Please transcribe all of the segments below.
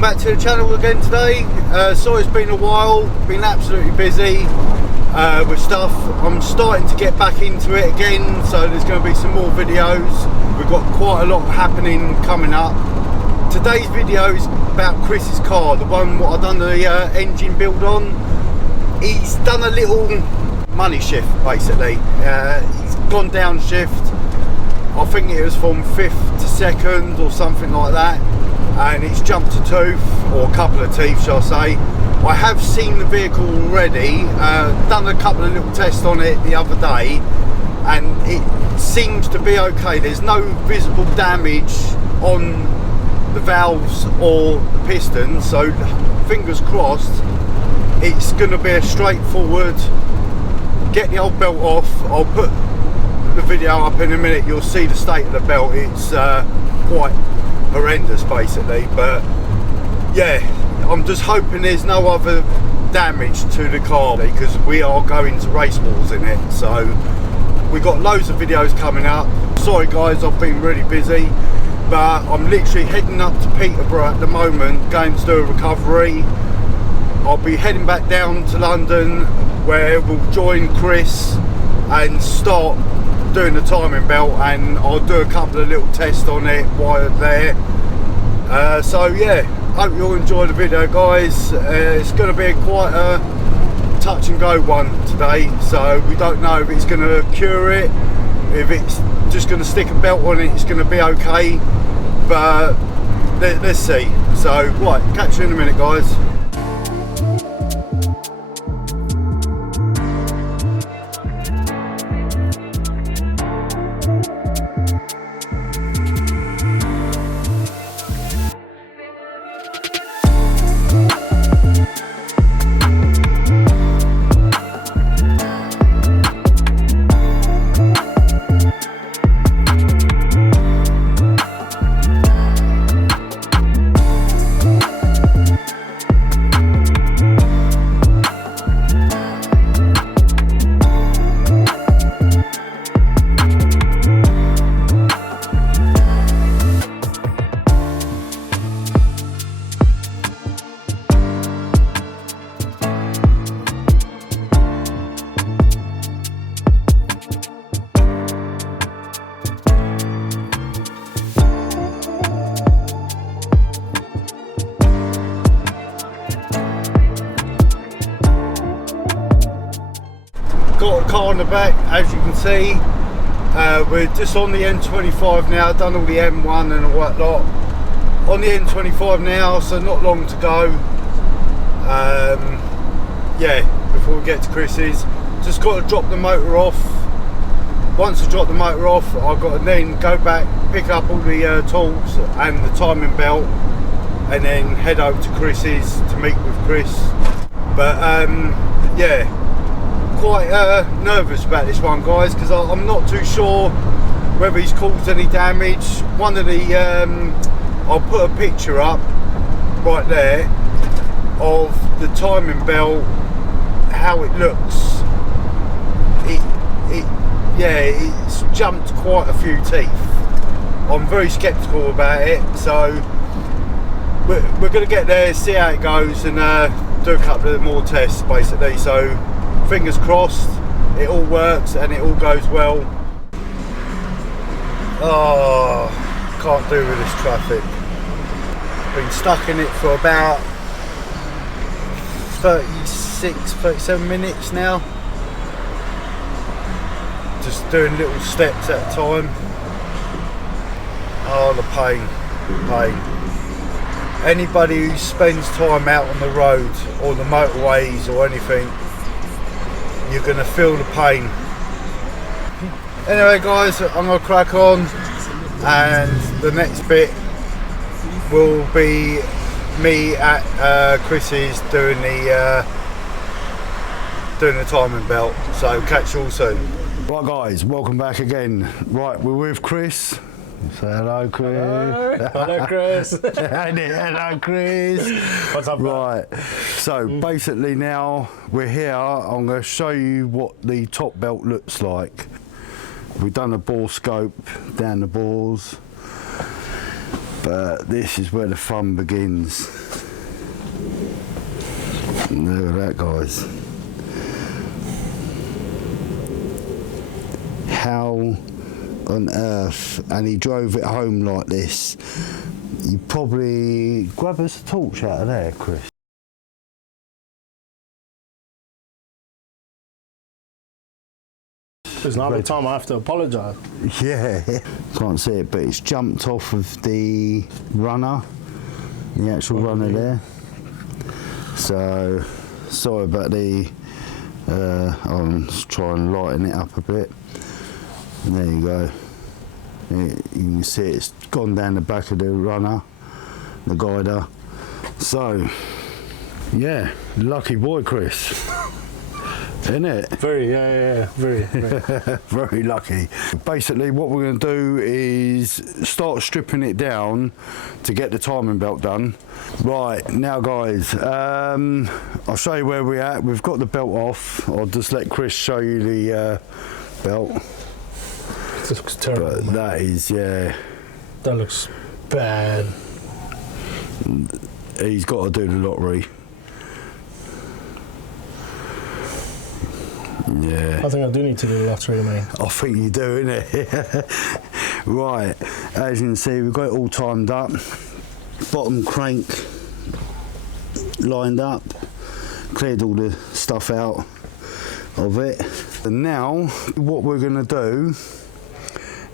welcome back to the channel again today. Sorry it's been a while, been absolutely busy with stuff. I'm starting to get back into it again, so there's going to be some more videos. We've got quite a lot happening coming up. Today's video is about Chris's car, the one what I've done the engine build on. He's done a little money shift basically. He's gone down shift. I think it was from 5th to 2nd or something like that, and it's jumped a tooth, or a couple of teeth shall I say. I have seen the vehicle already, done a couple of little tests on it the other day, and it seems to be okay. There's no visible damage on the valves or the piston, so fingers crossed it's going to be a straightforward get the old belt off. I'll put the video up in a minute, you'll see the state of the belt. It's quite horrendous basically, but yeah, I'm just hoping there's no other damage to the car because we are going to race wars in it, so we got loads of videos coming up. Sorry guys, I've been really busy, but I'm literally heading up to Peterborough at the moment, going to do a recovery. I'll be heading back down to London where we'll join Chris and start doing the timing belt, and I'll do a couple of little tests on it while there. So yeah, hope you'll enjoy the video guys. It's going to be quite a touch and go one today, so we don't know if it's going to cure it, if it's just going to stick a belt on it, it's going to be okay, but let's see. So right, catch you in a minute guys. Got a car on the back, as you can see. We're just on the N25 now, done all the M1 and all that lot. On the N25 now, so not long to go. Yeah, before we get to Chris's. Just got to drop the motor off. Once I drop the motor off, I've got to then go back, pick up all the tools and the timing belt, and then head over to Chris's to meet with Chris. But yeah, quite nervous about this one guys, because I'm not too sure whether he's caused any damage. One of the I'll put a picture up right there of the timing belt, how it looks. Yeah, it's jumped quite a few teeth. I'm very skeptical about it, so we're going to get there, see how it goes, and do a couple of more tests basically. So fingers crossed it all works and it all goes well. Oh, can't do with this traffic. Been stuck in it for about 37 minutes now, just doing little steps at a time. Oh, the pain. Anybody who spends time out on the road or the motorways or anything, you're going to feel the pain. Anyway guys, I'm going to crack on, and the next bit will be me at Chris's doing the timing belt. So catch you all soon. Right guys, welcome back again. Right, we're with Chris. Say hello, Chris. Hello, hello Chris. Hello, Chris. What's up, right, man? So basically now we're here. I'm going to show you what the top belt looks like. We've done a bore scope down the bores. But this is where the fun begins. Look at that, guys. How on earth? And he drove it home like this. You probably grab us a torch out of there, Chris. There's another time I have to apologise. Yeah, can't see it, but it's jumped off of the runner, the actual runner there. So, sorry about the, I'll try and lighten it up a bit. And there you go. You can see it's gone down the back of the runner, the guider. So, yeah, lucky boy, Chris. Isn't it? Very, yeah, very. Very lucky. Basically, what we're going to do is start stripping it down to get the timing belt done. Right, now guys, I'll show you where we're at. We've got the belt off. I'll just let Chris show you the belt. This looks terrible. But that is, yeah. That looks bad. He's got to do the lottery. Yeah. I think I do need to do the lottery, mate. I think you do, innit? Right, as you can see, we've got it all timed up. Bottom crank lined up. Cleared all the stuff out of it. And now, what we're going to do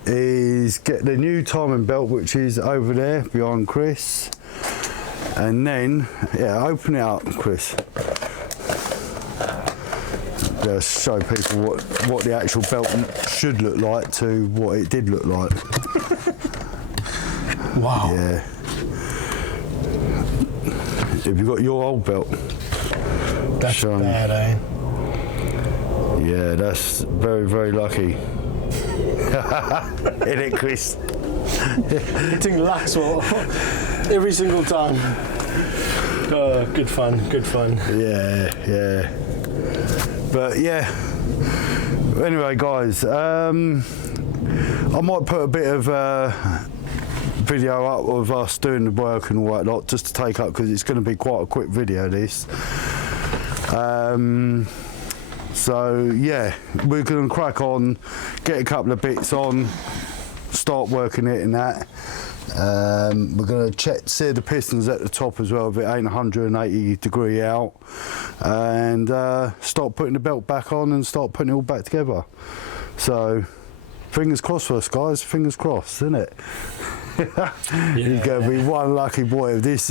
is get the new timing belt, which is over there behind Chris. And then, yeah, open it up, Chris. Just show people what the actual belt should look like to what it did look like. Wow. Yeah. Have you got your old belt? That's bad, eh? Yeah, that's very, very lucky. Isn't it, Chris? Hitting lax every single time. Good fun, good fun. Yeah, yeah. But yeah, anyway guys, I might put a bit of video up of us doing the work and all that lot, just to take up, because it's going to be quite a quick video this. So yeah, we're going to crack on, get a couple of bits on, start working it and that. We're going to sear the pistons at the top as well if it ain't 180 degree out, and start putting the belt back on and start putting it all back together. So fingers crossed for us guys, fingers crossed, isn't it? Yeah. He's going to be one lucky boy. If this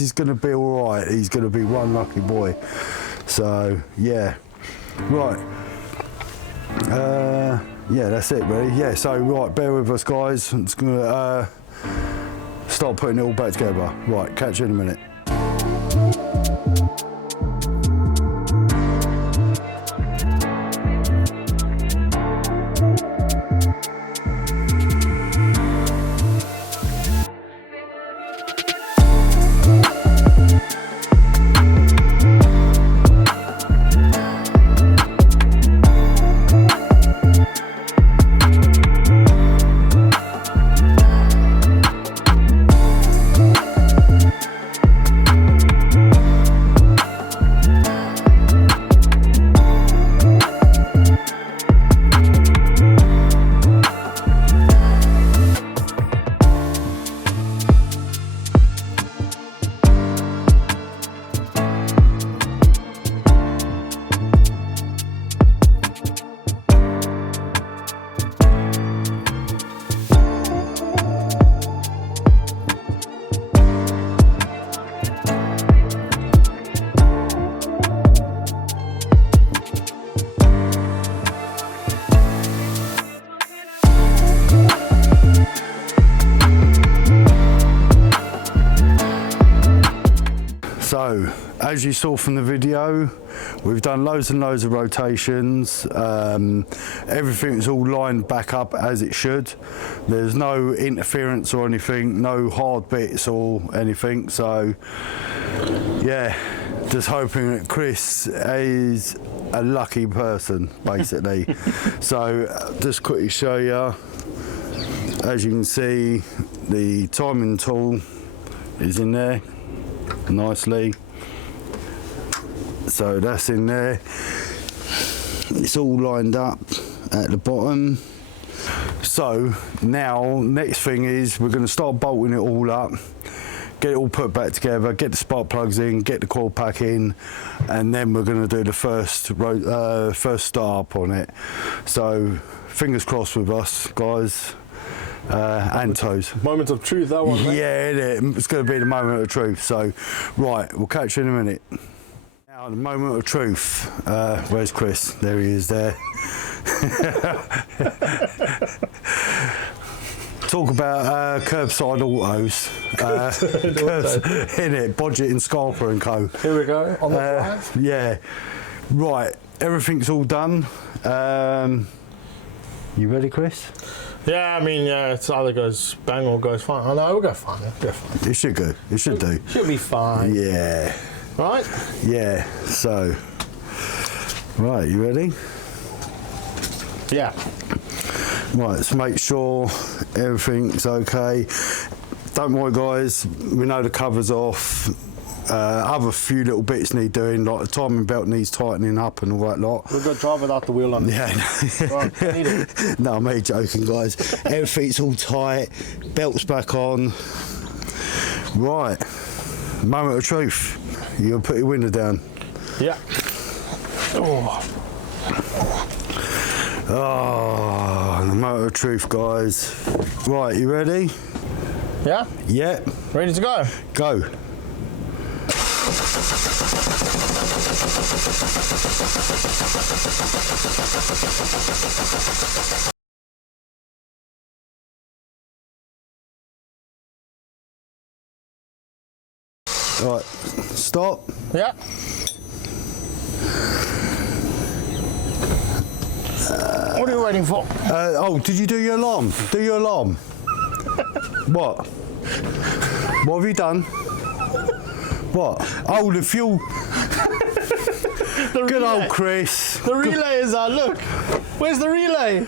is going to be all right, he's going to be one lucky boy. So yeah, right. Yeah, that's it really. Yeah, so right, bear with us guys. I'm just going to start putting it all back together. Right, catch you in a minute. So, as you saw from the video, we've done loads and loads of rotations. Everything's all lined back up as it should. There's no interference or anything, no hard bits or anything. So, yeah, just hoping that Chris is a lucky person, basically. So, just quickly show you as you can see, the timing tool is in there nicely. So that's in there. It's all lined up at the bottom. So now, next thing is we're going to start bolting it all up, get it all put back together, get the spark plugs in, get the coil pack in, and then we're going to do the first start up on it. So fingers crossed with us, guys, and toes. Moment of truth, that one. Mate. Yeah, it's going to be the moment of truth. So, right, we'll catch you in a minute. Now, the moment of truth. Where's Chris? There he is there. Talk about curbside autos. In it, Bodget and Scarpa and Co. Here we go, on the drive. Yeah. Right, everything's all done. You ready, Chris? Yeah, I mean, yeah, it's either goes bang or goes fine. I know, it'll go fine. It'll go fine. It should go. It should do. Should be fine. Yeah. Right? Yeah. So, right, you ready? Yeah. Right, let's make sure everything's okay. Don't worry, guys. We know the cover's off. Other few little bits need doing, like the timing belt needs tightening up and all that lot. We've got to drive without the wheel on. Yeah. Right, no, I'm only joking, guys. Everything's all tight. Belt's back on. Right. Moment of truth. You gonna put your window down? Yeah. Oh. Oh, the moment of truth, guys. Right, you ready? Yeah? Yeah. Ready to go? Go. Right, stop. Yeah. What are you waiting for? Oh, did you do your alarm? Do your alarm. What? What have you done? What? Oh, the fuel. The Good relay. old Chris. The relay is on, look. Where's the relay?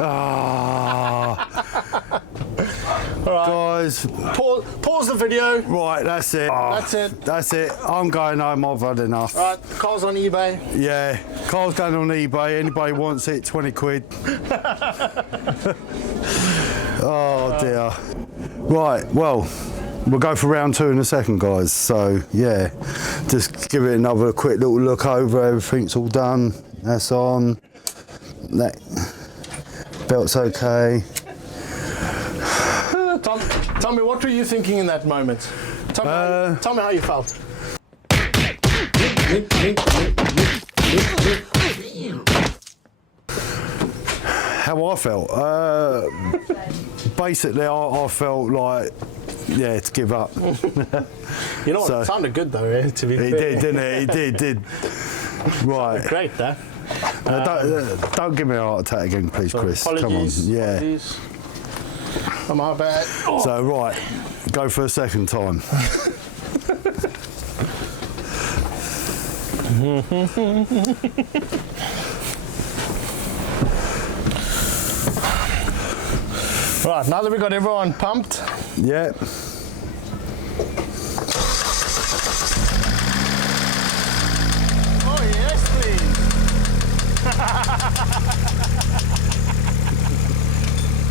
Ah. All right. Guys. Pause the video. Right, that's it. Oh, That's it. That's it. I'm going home. I've had enough. All right, car's on eBay. Yeah, car's going on eBay. Anybody wants it, 20 quid. Oh dear. Right, well, we'll go for round 2 in a second, guys. So yeah, just give it another quick little look over. Everything's all done. That's on. That belt's okay. Tell me, what were you thinking in that moment? Tell me how you felt. How I felt? Basically, I felt like, yeah, to give up. You know what? So, It sounded good though, eh? To be He fair. did, didn't he? He did. Right. Great, though. Don't give me a heart attack again, please, Chris. Apologies. Come on. Yeah. Apologies. My bad. Oh. So, right, go for a second time. Right, now that we got everyone pumped. Yeah. Oh yes, please.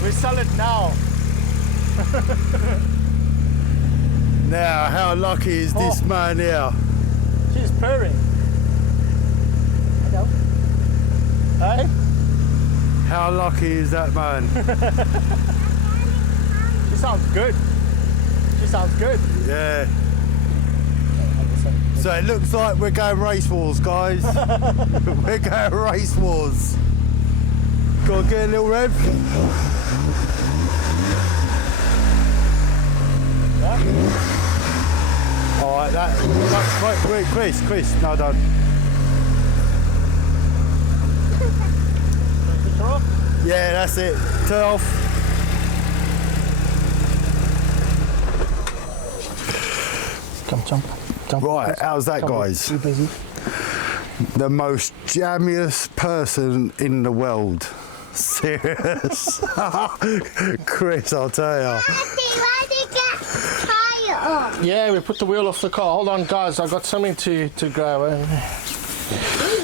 We sell it now. Now, how lucky is this man here? She's purring. Hello. Hey? How lucky is that man? She sounds good. She sounds good. Yeah. So it looks like we're going race wars, guys. We're going race wars. Go on, get a little rev. All right, wait, Chris, no, don't. Yeah, that's it. Turn off. Jump. Right, how's that, guys? You busy? The most jammiest person in the world. Serious? Chris, I'll tell you. Why did you get tire off? Yeah, we put the wheel off the car. Hold on, guys. I got something to grab.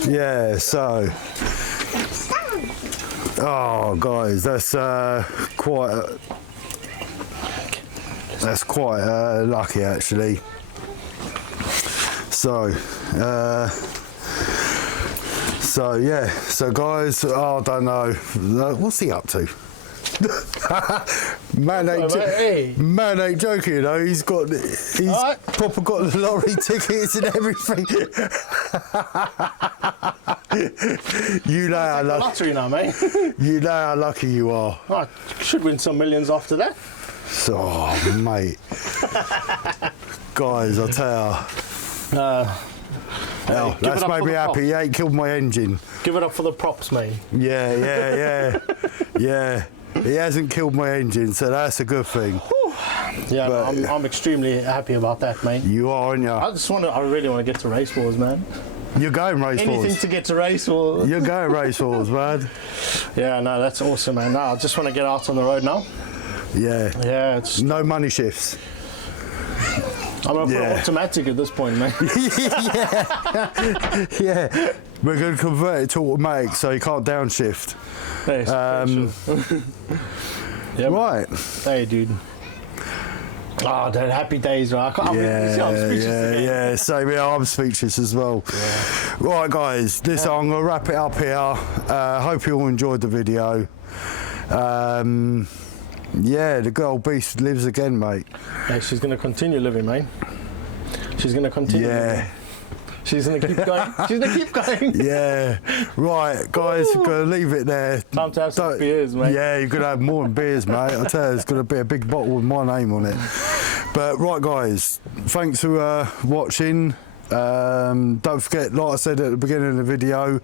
Yeah, so. Oh, guys, that's quite lucky, actually. So yeah, so guys, I don't know, what's he up to? man ain't joking, you know. He's proper got the lottery tickets and everything. You know how lucky. Lottery now, mate. You know how lucky you are. I should win some millions after that. Oh, mate. Guys, I'll tell you. That's made me happy. He ain't killed my engine. Give it up for the props, mate. Yeah. Yeah. He hasn't killed my engine, so that's a good thing. Yeah, But- no, I'm extremely happy about that, mate. You are, aren't you? I really want to get to race wars, man. You're going race Anything wars. to get to race wars. You're going race wars, man. Yeah, no, that's awesome, man. No, I just want to get out on the road now. Yeah. Yeah, it's. No money shifts. I'm gonna put Yeah. it automatic at this point, man. Yeah. We're going to convert it to automatic so you can't downshift. Hey, yeah, Right. Hey, dude. Oh, that happy days, right? I can't Yeah, see how I'm speechless again. yeah. Same here. I'm speechless as well. Yeah. Right, guys. Listen, I'm going to wrap it up here. Hope you all enjoyed the video. Yeah, the good old beast lives again, mate. Hey, she's gonna continue living, mate. She's gonna continue. Yeah. Living. She's gonna keep going. She's gonna keep going. Yeah. Right, guys, we're going to leave it there. Time to have some beers, mate. Yeah, you're going to have more than beers, mate. I'll tell you, there's going to be a big bottle with my name on it. But, right, guys, thanks for watching. Don't forget, like I said at the beginning of the video,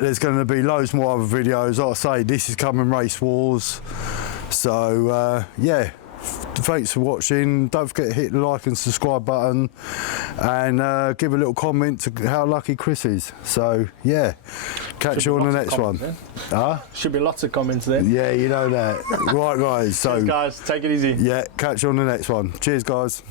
there's going to be loads more other videos. Like I say, this is coming Race Wars. So, yeah. Thanks for watching. Don't forget to hit the like and subscribe button and give a little comment to how lucky Chris is. So yeah, catch you on the next one. Should be lots of comments then. Yeah, you know that. Right, guys. So Cheers, guys, take it easy. yeah, catch you on the next one. Cheers, guys.